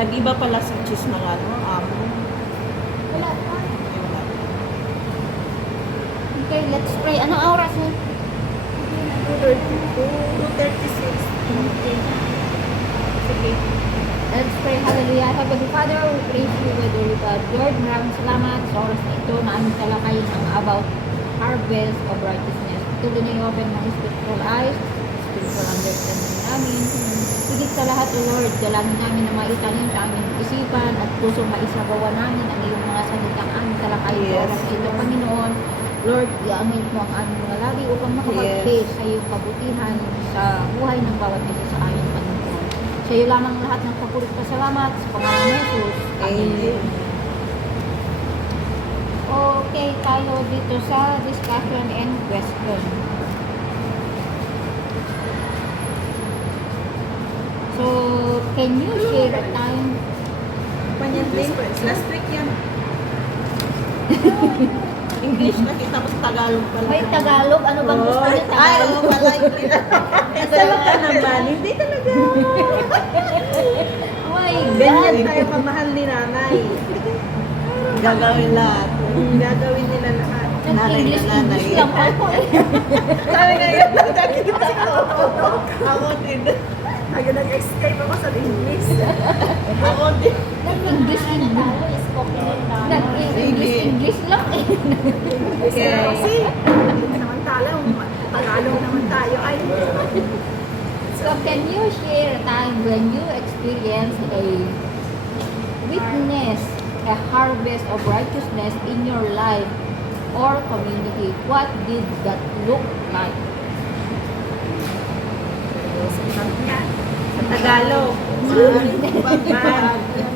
Nag-iba pala sa cheese ng ano, Wala pa. Okay, let's pray. Anong oras mo? 2:36. Okay. Sige. Let's pray. Hallelujah. Heavenly Father, we praise you with all God. Lord, maraming salamat sa oras na ito na aming talakayin ang about harvest of righteousness. Tuloy niyo i-open ng spiritual eyes, spiritual understanding namin. Higit sa lahat, O Lord, dalangin namin na maitanim sa aming isipan at pusong maisagawa namin ang iyong mga salitang aming talakayin sa oras na ito, Panginoon. Lord, i-amit mo ang aming mga labi upang makapag-face sa iyong kabutihan sa buhay ng bawat isa sa aming Panginoon. Sa iyo lamang lahat ng papulit pasalamat sa pangalan ni Jesus. Amen. Okay, tayo dito sa discussion and question. So, can you share a time? Last week yan. English na kita, mas Tagalog pala. May Tagalog? Ano bang gusto niyo? Ay, Tagalog? oo pala. Salot ka naman. Hindi talaga. Oh my Ganyan God! tayo kamahal ni nanay. Gagawin lahat. Gagawin nila lahat. Nanay na nanay. English lang ako eh. Sabi nga yun, nakikita ko. Ako din. Agad nag-escape ako sa English. Ako din. Nag-English Nag-English lang eh. Okay. Kasi, samantalang, Tagalog naman tayo. Ay, So, can you share a time when you experience witness a harvest of righteousness in your life or community? What did that look like? Sa Tagalog.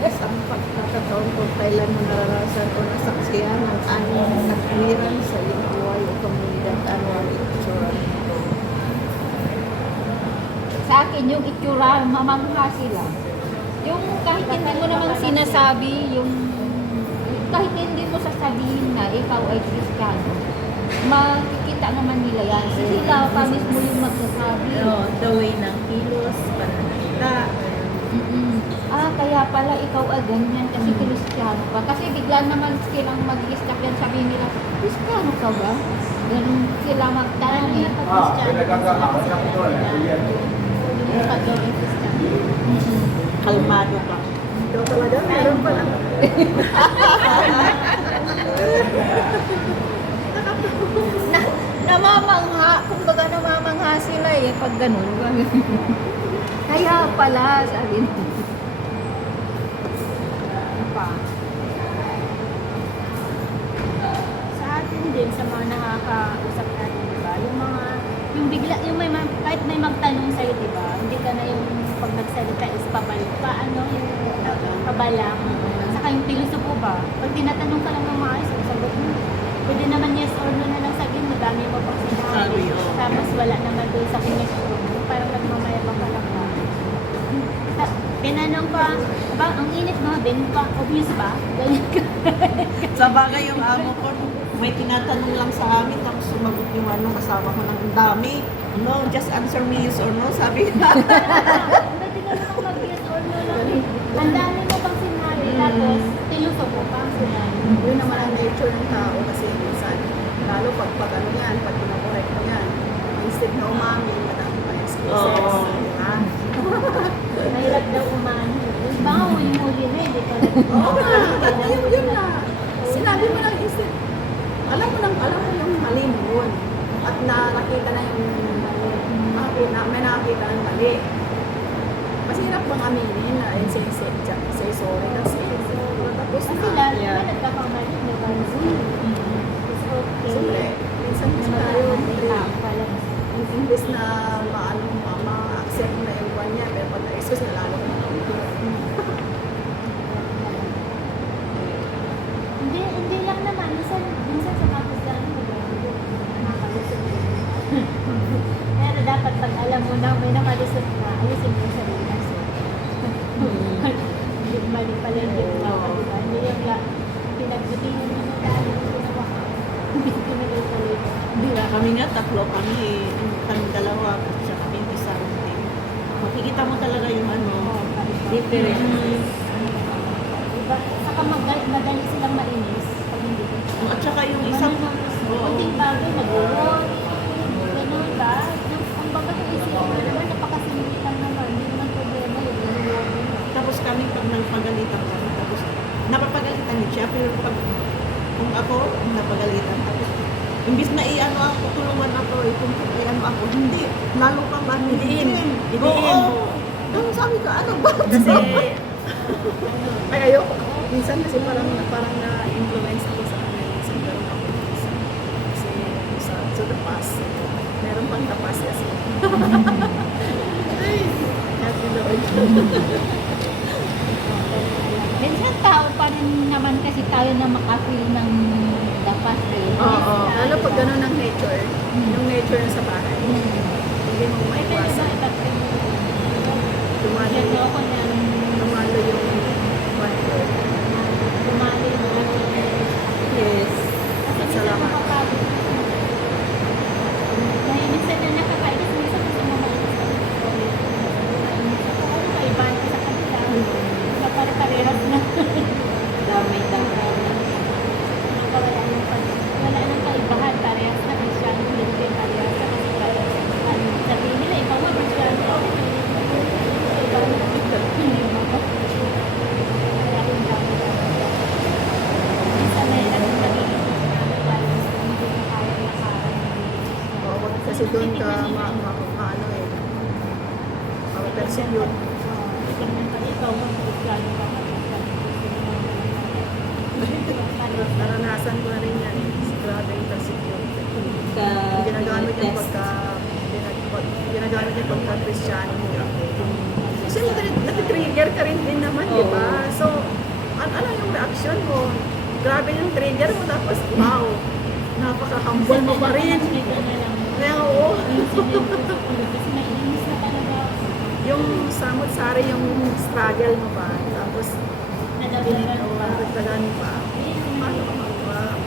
Sa pagkakataon ko, kailan mo naranasan o nasaksihan ng aming katwiran sa iyong buhay o komunidad ano ang itsura nito. Sa akin, yung itsura, mamangha sila. Yung kahit hindi mo naman sinasabi, yung kahit hindi mo sasabihin na ikaw ay Kristiyano, makikita naman nila yan. Sila pa mismo yung magsasabi. The way ng kilos, pananakita. Kaya pala ikaw ay ganyan kasi Kristiyano ka. Kasi bigla naman silang mag-istak yan, sabihin nila, Kristiyano ka ba? Ganun sila magtanong eh. Kalmado ka. ito talaga, meron pa lang. Namamangha, kumbaga namamangha sila eh, pag ganun. Kaya pala, sabi nila. Ano pa? Sa atin din, sa mga nakakausap natin, di ba? Yung bigla, kahit may magtanong sa'yo, di ba? Hindi ka na yung pag nagsalita is paano yung pabalang. Saka yung pilosopo ba? Pag tinatanong ka lang ng maayos, ang sagot mo, pwede naman yes or no na lang sabihin, madami mo pang sinabi. Sabi, oo. Tapos wala naman doon sa connection mo. Parang nagmamayabang ka lang ba? Tinanong ko, ba, ang init mo, Ben, pa, obvious ba? Ganyan ka. Sa bagay yung amo ko, may tinatanong lang sa amin, tapos sumagot yung kasama ko ng ang dami. No, just answer me yes or no, sabi niya. Pwede ka naman mag-yes or no lang eh. Ang dami mo pang sinabi, tapos pilosopo pa ang sinabi. Yun naman ang nature ng tao kasi minsan, lalo pag ano yan, pag pinakorek mo yan, instead na umamin, madami pa excuses. Oo. Diba? Mahirap daw umano. Baka huli-huli na, hindi ka Oo nga, yun na. Sinabi mo lang instead, alam mo yung mali mo yun. At nakita na yung may nakakita ng mali. Mas hirap bang aminin na say sorry kasi tapos Kasi na. lalo naman nagkakamali, di ba? It's okay. Siyempre, minsan kasi Na tayo, may tao pala. imbes na ma-accept mo na yung buwan niya, pero pag na-excuse na lalo ka na Hindi lang naman. Minsan sa kapos lang, di ba? Nakakalusot. Pero dapat pag alam mo na may nakalusot na, ayusin mo yung sarili na. Mali pala yung ginawa, di ba? Hindi yung pinagbutihan mo na tayo yung ginawa ka. Hindi tuloy-tuloy. Kami nga, tatlo kami, kami dalawa, at siya kami isa. Makikita mo talaga yung difference. madali silang mainis pag hindi ko. At saka yung isang... Kunting bagay, nag-worry, gano'n ba? Ang baga kung isipin mo naman, napakasimili lang naman. Hindi naman problema yun, nag-worry. Tapos kami pag nagpagalitan kami, tapos napapagalitan din siya, pero pag kung ako, napagalitan. Tapos, imbis na i-ano ako, tulungan ako, kung i-ano ako, hindi, lalo pa ba? Idiin. Oo. Ano sabi ko, ano ba? Kasi, ay ayoko. Minsan kasi parang na-influence ako sa kanila. Minsan meron ako isa. Kasi sa the past, meron pang the past kasi. Ay, happy Lord. Minsan tao pa rin naman kasi tayo na makafeel ng dapat eh. Oo. Lalo pag gano'n ang nature, yung nature na sa bahay, hindi mo Ay, pwede ba maiwasan. itatry mo? Dumalo Yan yung, ako na dumalo yung weather. dumali mo. Yes. Kasi minsan Salamat. makapagod. Dahil minsan na nakakain, kasi minsan gusto mo mainis ka ng story. Ako kaibahan ka sa kanila. Sa pare-parehas na. Damay-damay. Wala nang kaibahan. Parehas na Kristiyano. Hindi parehas na kasi sabihin nila, ikaw nga Kristiyano. Ikaw nga hindi mo ako. Kaya akong dami. Minsan may naging Kristiyano dahil hindi mo kaya lakaran. Oo, kasi doon ka ano eh, persecute. Tingnan ka, ikaw nga Kristiyano ka. Naranasan ko na rin yan. Grabe yung persecute. Ginagamit yung ginagamit yung pagka-Kristyano mo. Kasi natitrigger ka rin din naman, di ba? So, ano yung reaction mo? Grabe yung trigger mo, tapos wow, napaka-humble mo pa rin. Kaya oo, Kasi naiinis na talaga. yung samot-sari yung struggle mo pa, tapos pinagdagdagan pa.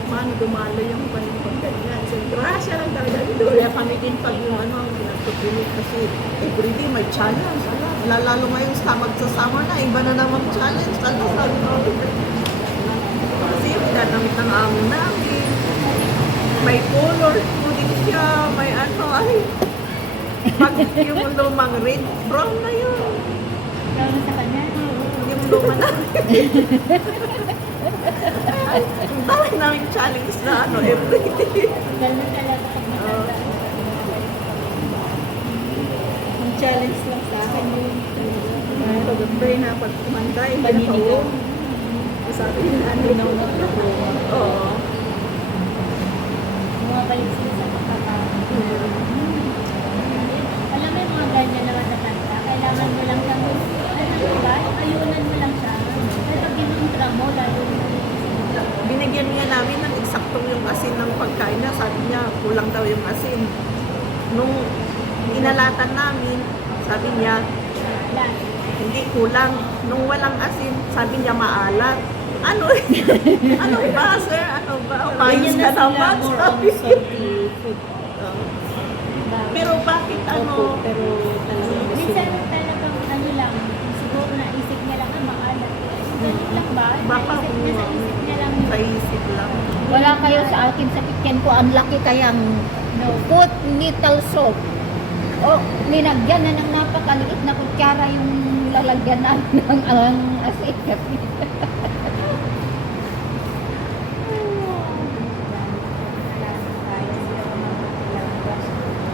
Paano dumalo yung pagganyan? So, grasya lang talaga. Kaya kami din pag yung ano, pinagtutuloy kasi everyday may challenge. Lalo ngayon sa magsasama na, iba na namang challenge. Sabi ko, kasi pinanamit ng amo namin. May color po din siya, may ano, ay. Pag yung lumang red, brown na yun. Lalo sa kanya. Yung luma na. Ay, ang dami namin challenge na ano, everyday. Ganun talaga pag matanda. Ang challenge lang sa akin yun. Pag-pray na pag kumanta, hindi na Paninigaw. pa sabi nila, ano, Oo. Bumabalik sila sa pagkakataon. Alam mo yung mga ganyan na matatanda, kailangan mo lang siyang, ano ba, ayunan mo lang siya. Pero pag ginuntra mo, lalo mo. Binigyan niya namin ng eksaktong yung asin ng pagkain na. Sabi niya, kulang daw yung asin. Nung inalatan namin, sabi niya, Wala. hindi kulang. Nung walang asin, sabi niya maalat. Ano? Ano ba, sir? Ano ba? Umayos ka naman. Sabi. Pero bakit ano? Pero Minsan talagang ano lang, siguro naisip niya lang, maalat. Ganun lang ba? Baka Nasa isip niya lang yun. sa isip lang. Wala kayo sa akin sa kitchen ko, ang laki kayang put little soap. O, linagyan na ng napakaliit na kutsara yung lalagyan namin ng asin.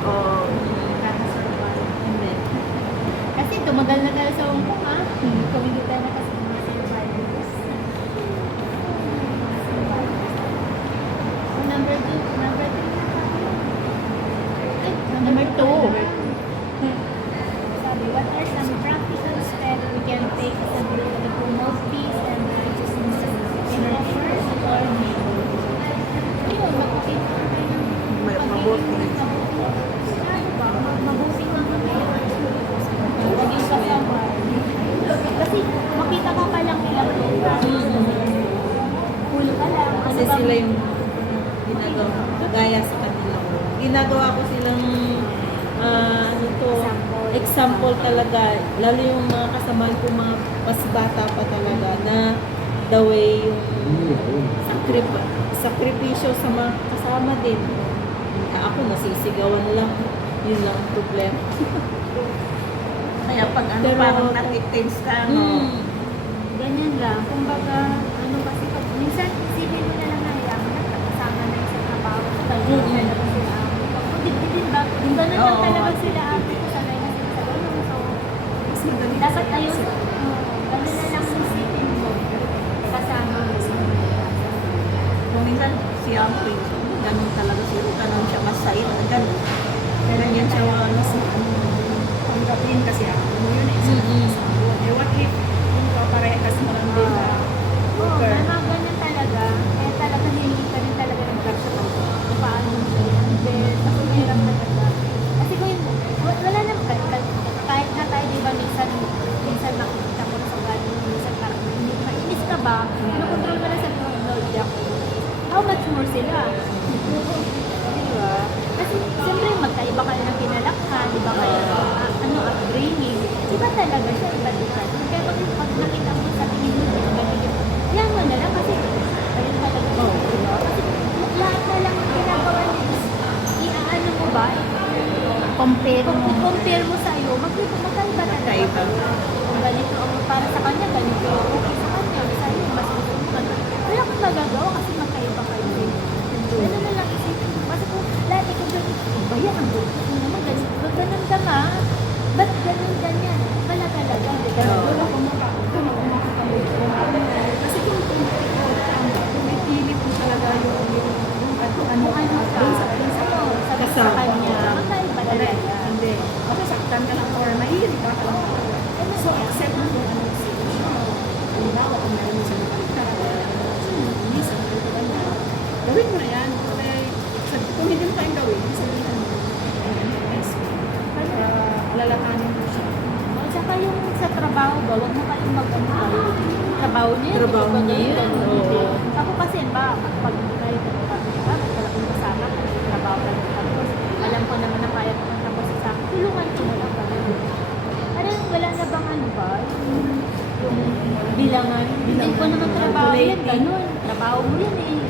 Oh, Kasi tumagal na tayo sa Hong Kong, ha? Hindi tayo nakasama mga survivors. Number 2. Number 3 na tayo. Ay, Number 2. Sabi, what are some practical steps we can take as a group to promote peace and righteousness in our first or neighborhood? Ayun, mag-okay pa tayo ng mabuti. Ano ba? Mabuti nga kami. Naging kasama. Kasi makita ka pa lang nila. Cool ka lang. Ano Kasi ba? sila yung ginagawa, kagaya sa kanila. Ginagawa ko silang ano to, example talaga, lalo yung mga kasamahan ko, mga mas bata pa talaga, na the way yung sakripisyo sa mga kasama din. Ako nasisigawan lang. Yun lang ang problema. Kaya pag ano, Pero- parang natitaste ka, no? Ganyan lang. Kumbaga, ano kasi pag minsan isipin mo na lang na yaman na kasama na yung sa trabaho. So, ganyan Mm. talaga sila ate. Kung din ba, yung ganun lang Oo. talaga sila ate ko. Sanay na sila sa ganun. So, Mas madali dapat kasi ayun. Ganun na lang isipin mo. Kasama mo sila. Kung minsan si Amoy, ganun talaga siya, ganun siya masait, ganun. Pero yan siya, ano, tanggapin kasi mo yun eh. Eh, what if yung kaparehas mo lang din na Oo, worker? may mga ganyan talaga. Kaya talaga hihingi ka rin talaga ng workshop kung paano mo siya i-handle. Kasi mahirap talaga. Kasi kung wala naman, kahit na tayo, di ba, minsan makikita mo na sa galing, minsan parang mainis ka ba? Nakontrol mo na sa technology ako. How much more sila? Di ba? Kasi siyempre magkaiba kayo ng kinalakhan, di ba kayo upbringing. Iba talaga siya, iba different. Kaya pag nakita mo sa tingin mo, yan mo na lang kasi ayun talaga. Di ba? Kasi lahat na lang ang ginagawa nila. Iaano mo ba? Compare Kung mo. i-compare mo sa iyo, magkaiba talaga. Magkaiba. Kung ganito ang para sa kanya, ganito ang okay sa kanya. Sa iyo, mas gusto mo ganito. Wala kang magagawa kasi magkaiba kayo. Ano na lang isipin mo. Kasi kung lahat ikaw ganito, iba yan ang gusto mo naman. Ganun ka nga. Ba't ganun ganyan? Wala talaga. Doon ako makakakamit ko. Kasi kung pinipilit mo talaga yung ano Ano ka? Sa kanya. Magkaiba talaga. Hindi. Masasaktan ka lang or mahilig ka lang. So, accept mo kung anong sitwasyon. Halimbawa, kung meron mo sa nakalitan, minsan, gawin mo na yan. Kung hindi mo kayang gawin, sabihin mo, para lalakanin mo siya. At saka yung sa trabaho ba, huwag mo kayong mag-ano. Trabaho niya. Trabaho niya yun, oo. Ako kasi ba, pag tayo wala kong kasama, trabaho ka lang tapos. Alam ko naman na kaya ko tapos sa akin. Tulungan ko na lang kami. Parang wala na bang ano ba? Yung bilangan. Hindi ko naman trabaho yan. Ganun. Trabaho mo yan eh.